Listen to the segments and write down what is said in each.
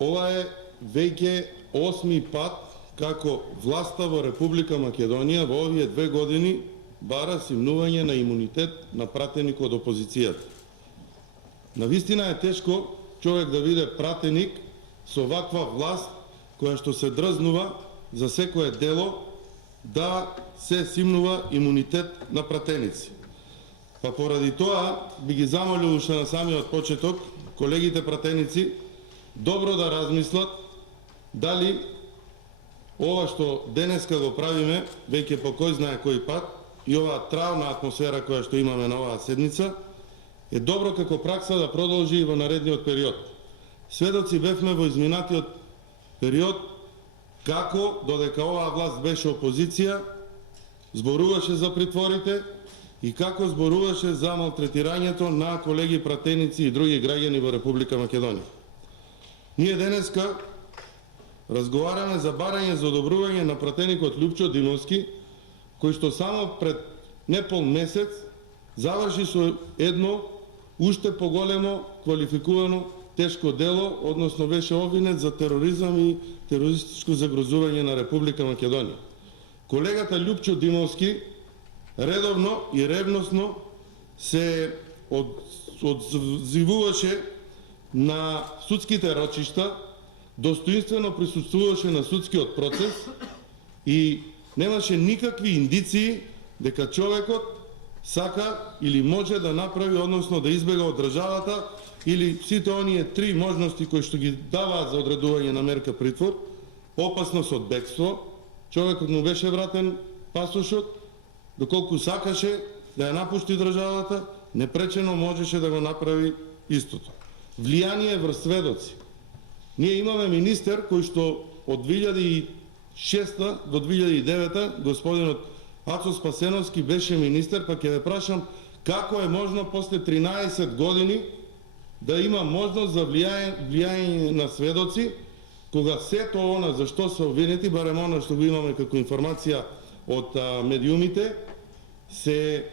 ова е веќе 8-ми пат како власта во Република Македонија во овие 2 години бара симнување на имунитет на пратеник од опозицијата. Навистина е тешко човек да биде пратеник со ваква власт која што се дрзнува за секое дело да се симнува имунитет на пратеници. Па поради тоа би ги замолил уште на самиот почеток колегите пратеници добро да размислат дали ова што денеска го правиме, веќе по кој знае кој пат, и оваа травна атмосфера која што имаме на оваа седница, е добро како пракса да продолжи и во наредниот период. Сведоци бевме во изминатиот период како, додека оваа власт беше опозиција, зборуваше за притворите и како зборуваше за малтретирањето на колеги пратеници и други граѓани во Република Македонија. Ние денеска разговараме за барање за одобрување на пратеникот Лјупчо Димовски, кој што само пред непол месец заврши со едно уште поголемо квалификувано тешко дело, односно беше обвинет за тероризам и терористичко загрозување на Република Македонија. Колегата Лјупчо Димовски редовно и ревносно се одзивуваше на судските рочишта, достоинствено присуствуваше на судскиот процес и немаше никакви индиции дека човекот сака или може да направи, односно да избега од државата, или сите оние 3 можности кои што ги даваат за одредување на мерка притвор: опасност од бегство, човекот му беше вратен пасошот, доколку сакаше да ја напушти државата, непречено можеше да го направи истото. Влијание врз сведоци. Ние имаме министер кој што од 2006 до 2009 господинот Ацо Спасеновски беше министер, па ќе ве прашам како е можно после 13 години да има можност за влијање на сведоци, кога сето она за што се обвинети, барем она што го имаме како информација од медиумите, се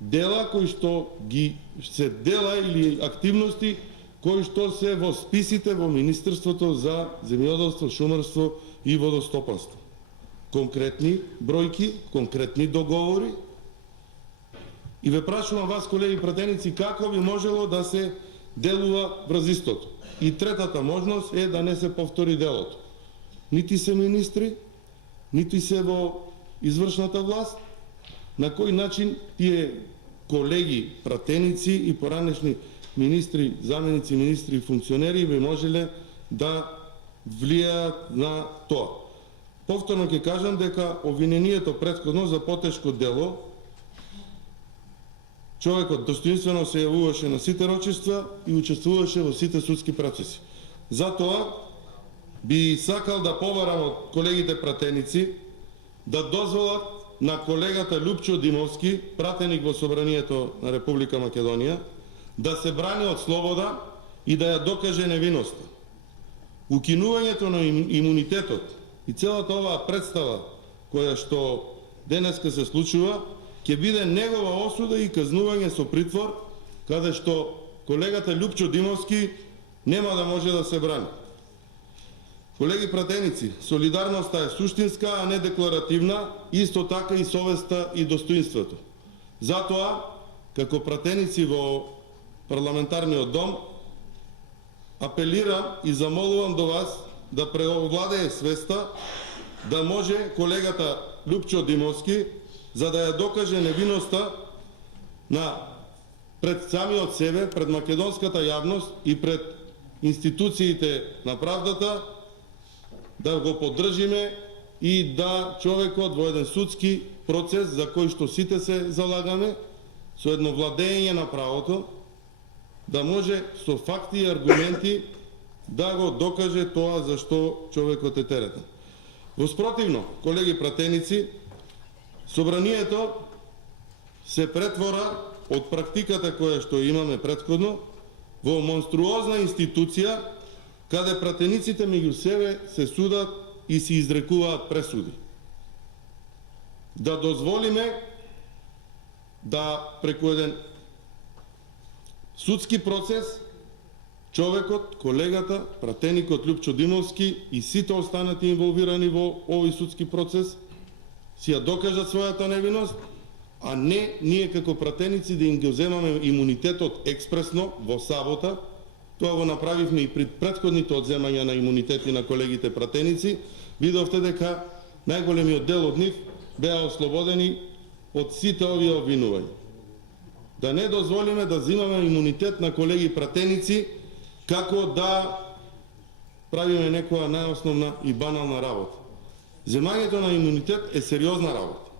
дела кои што ги се дела или активности кои што се во списите во Министерството за земјоделство, шумарство и водостопанство. Конкретни бројки, конкретни договори. И ве прашувам вас, колеги пратеници, како би можело да се делува врз истото. И третата можност е да не се повтори делото. Нити се министри, нити се во извршната власт. На кој начин тие колеги пратеници и поранешни министри, заменици министри и функционери би можеле да влијаат на тоа. Повторно ќе кажам дека обвинението претходно за потешко дело, човекот достоинствено се јавуваше на сите рочиства и учествуваше во сите судски процеси. Затоа би сакал да побарам од колегите пратеници да дозволат на колегата Лјупчо Димовски, пратеник во Собранието на Република Македонија, да се брани од слобода и да ја докаже невиноста. Укинувањето на имунитетот и целата оваа представа која што денеска се случува ќе биде негова осуда и казнување со притвор, каде што колегата Лјупчо Димовски нема да може да се брани. Колеги пратеници, солидарноста е суштинска, а не декларативна, исто така и совеста и достоинството. Затоа, како пратеници во парламентарниот дом, апелирам и замолувам до вас да преовладее свеста, да може колегата Лјупчо Димовски, за да ја докаже невиноста пред самиот себе, пред македонската јавност и пред институциите на правдата, да го поддржиме и да човекот во еден судски процес за кој што сите се залагаме, со едно владење на правото, да може со факти и аргументи да го докаже тоа за што човекот е теретен. Воспротивно, колеги пратеници, Собранието се претвора од практиката која што имаме претходно во монструозна институција каде пратениците меѓу себе се судат и се изрекуваат пресуди. Да дозволиме да преку еден судски процес човекот, колегата, пратеникот Лјупчо Димовски и сите останати инволвирани во овој судски процес си ја докажат својата невиност, а не ние како пратеници да им го земаме имунитетот експресно во сабота. Тоа го направивме и при претходните одземања на имунитети на колегите пратеници. Видовте дека најголемиот дел од нив беа ослободени од сите овие обвинувања. Да не дозволиме да земаме имунитет на колеги пратеници како да правиме некоја најосновна и банална работа. Земањето на имунитет е сериозна работа.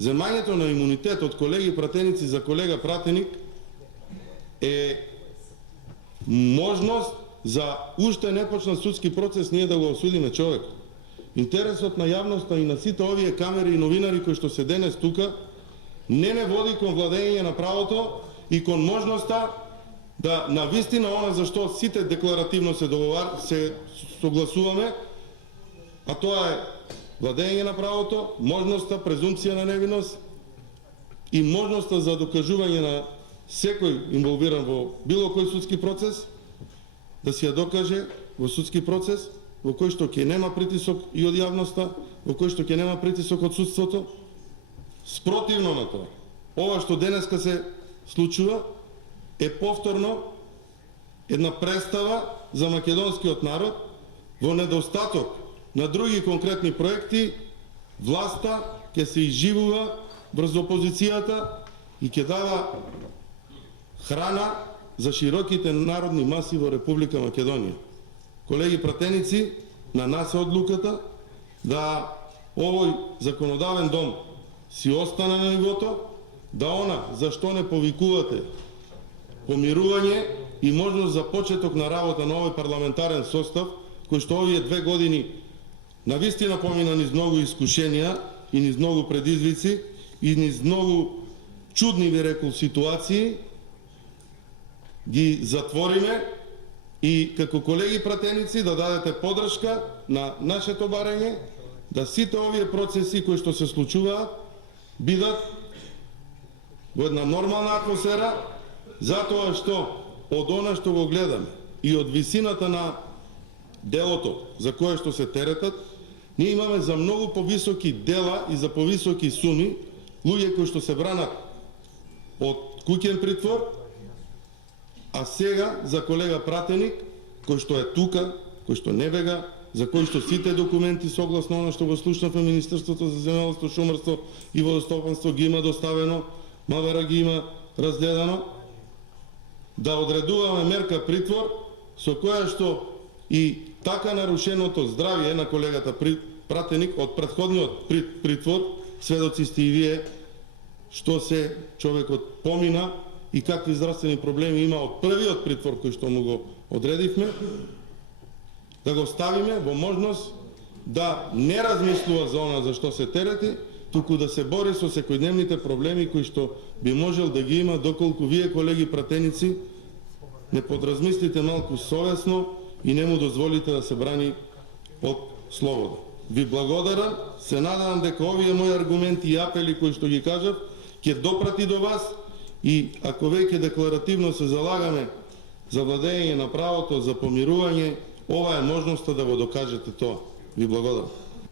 Земањето на имунитет од колеги пратеници за колега пратеник е можност за уште не почнат судски процес ние да го осудиме човек. Интересот на јавноста и на сите овие камери и новинари кои што се денес тука не води кон владење на правото и кон можноста да навистина она за што сите декларативно се согласуваме, а тоа е владење на правото, можноста, презумпција на невиност и можноста за докажување на секој инволвиран во било кој судски процес, да си ја докаже во судски процес во кој што ќе нема притисок и од јавноста, во кој што ќе нема притисок од судството. Спротивно на тоа, ова што денеска се случува е повторно една представа за македонскиот народ во недостаток на други конкретни проекти. Власта ќе се изживува врз опозицијата и ќе дава храна за широките народни маси во Република Македонија. Колеги пратеници, на нас е одлуката да овој законодавен дом си остане на нивото, да она за што не повикувате помирување и можност за почеток на работа на овој парламентарен состав, кој што овие 2 години навистина помина низ многу искушенија и низ многу предизвици и низ многу чудни, ви рекол, ситуации, ги затвориме и како колеги пратеници да дадете поддршка на нашето барање да сите овие процеси кои што се случуваат бидат во една нормална атмосфера, затоа што од она што го гледаме и од висината на делото за кое што се теретат, ние имаме за многу повисоки дела и за повисоки суми луѓе кои што се бранат од куќен притвор, а сега за колега пратеник кој што е тука, кој што не бега, за кој што сите документи согласно оно што го слушнавме Министерството за земјоделство, шумарство и водостопанство ги има доставено, МВР ги има разгледано, да одредуваме мерка притвор со која што и така нарушеното здравје на колегата пратеник од претходниот притвор, сведоци сте и вие што се човекот помина и какви здравствени проблеми има од првиот притвор кој што му го одредивме, да го ставиме во можност да не размислува за она за што се терети, туку да се бори со секојдневните проблеми кои што би можел да ги има доколку вие, колеги пратеници, не подразмислите малку совесно и не му дозволите да се брани од слобода. Ви благодарам, се надевам дека овие мои аргументи и апели кои што ги кажав ќе допрати до вас и ако веќе декларативно се залагаме за владење на правото, за помирување, ова е можноста да го докажете тоа. Ви благодарам.